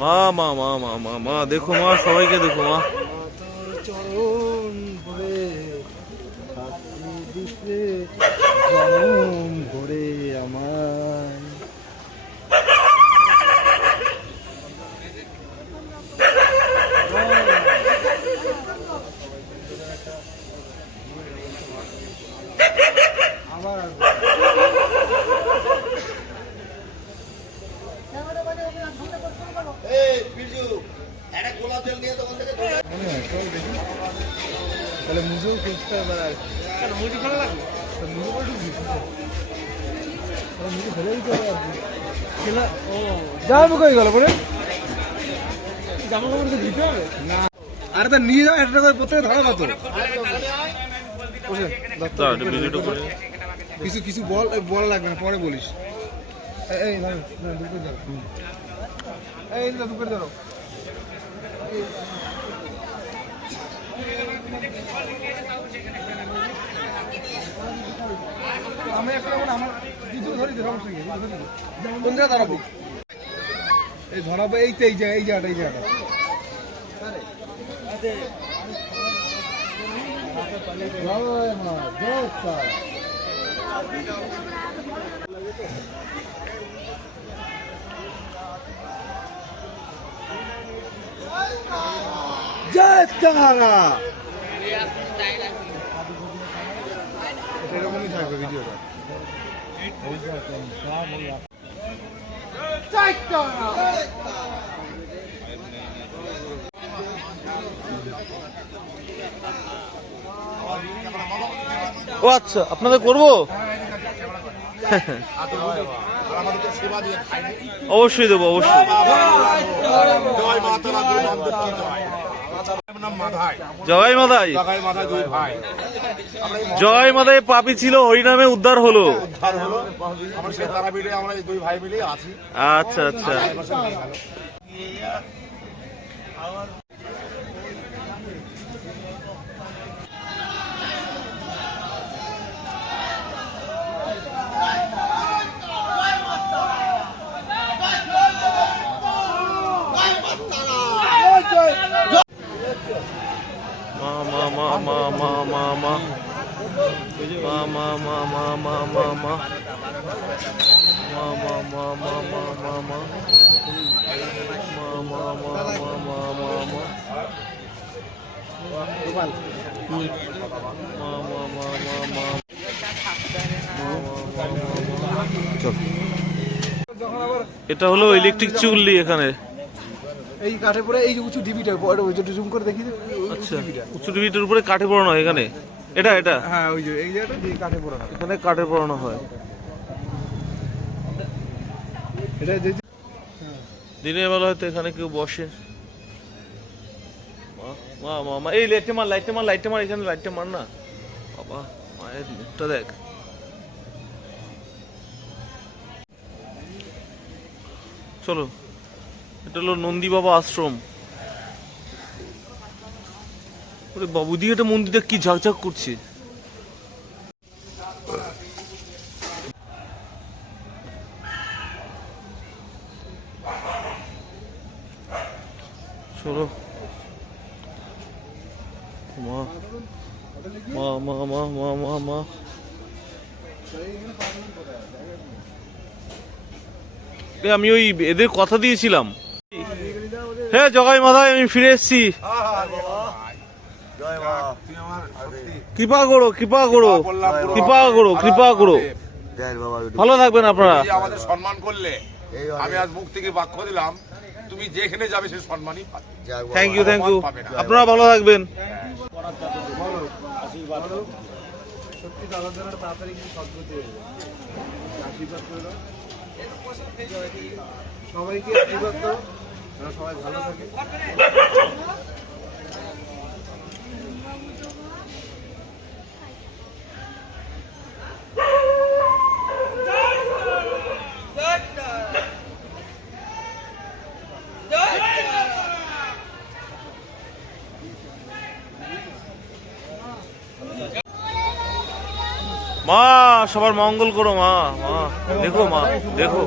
মা মা মা মা মা মা দেখো মা, সবাইকে দেখো মা। চরণ ভরে থাকতে দিতে জনম ভরে আমায়। আবার তাহলে মুজেও খুঁজতে হবে আর মুজি ভালো লাগবে, মুজে করে ঢুকবি, মুজে ফেলে দিতে হবে আর কি। খেলা ও জামা কই গেল পরে, জামা কাপড় তো দিতে হবে না। আরে তা নিয়ে যাও, একটা করে প্রত্যেকে ধরা কত কিছু কিছু বল লাগবে না, পরে বলিস। এই ধরো দুপুরে ধরো, এই দুপুরে ধরো। আমি একটা আমার দুটো ধরি কোন জায়গা ধরাবো, এই ধরাবো এই তো এই জায়গাটা এই জায়গাটা। এরকমই থাকবে ভিডিওটা। ও আচ্ছা, আপনাদের করবো অবশ্যই দেবো, অবশ্যই। জয় মাদাই, জয় মাদাই। পাপী ছিল হরিনামে উদ্ধার হলো। আচ্ছা আচ্ছা। মা মা মা মা মা মা মা মা মা মা মা মা মা মা এটা হলো ইলেকট্রিক চুল্লি এখানে। এই কাঠে পড়ে এই যে উঁচু ডিবিটা জুম করে দেখি। আচ্ছা, উঁচু ডিবিটার উপরে কাঠে পড়ানো হয় এখানে। এটা এটা হ্যাঁ, ওই যে এই জায়গাটা দিয়ে কাঠে পড়ানো, এখানে কাঠে পড়ানো হয়। এটা দিনের বেলা হয়তো এখানে কেউ বসে। মা মা মা এই লাইটে মার, লাইটে মার, লাইটে মার, এখানে লাইটে মার না বাবা। মায়ের মুখটা দেখ। চলো, এটা হলো নন্দী বাবা আশ্রম। ওরে বাবুদি, এটা মন্দিরটা কি ঝাকঝাক করছে। চলো মা মা মা মা মা মা মা আমি ওই এদের কথা দিয়েছিলাম। হ্যাঁ জগাই মাথায় আমি ফিরে এসেছি। কৃপা করো, কৃপা করো, কৃপা করো, কৃপা করো। ভালো থাকবেন আপনারা। আমাদের সম্মান করলে আমি আজ মুখ থেকে বাক্য দিলাম, তুমি যেখানে যাবে সে সম্মানই পাবে। Thank you, thank you. আপনারা ভালো থাকবেন। সত্যি দাদা তাড়াতাড়ি সদ্গতি হয়ে যায়। আশীর্বাদ করে দাও সবাইকে, আশীর্বাদ করো, সবাই ভালো থাকে। মা সবার মঙ্গল করো মা, মা দেখো মা, দেখো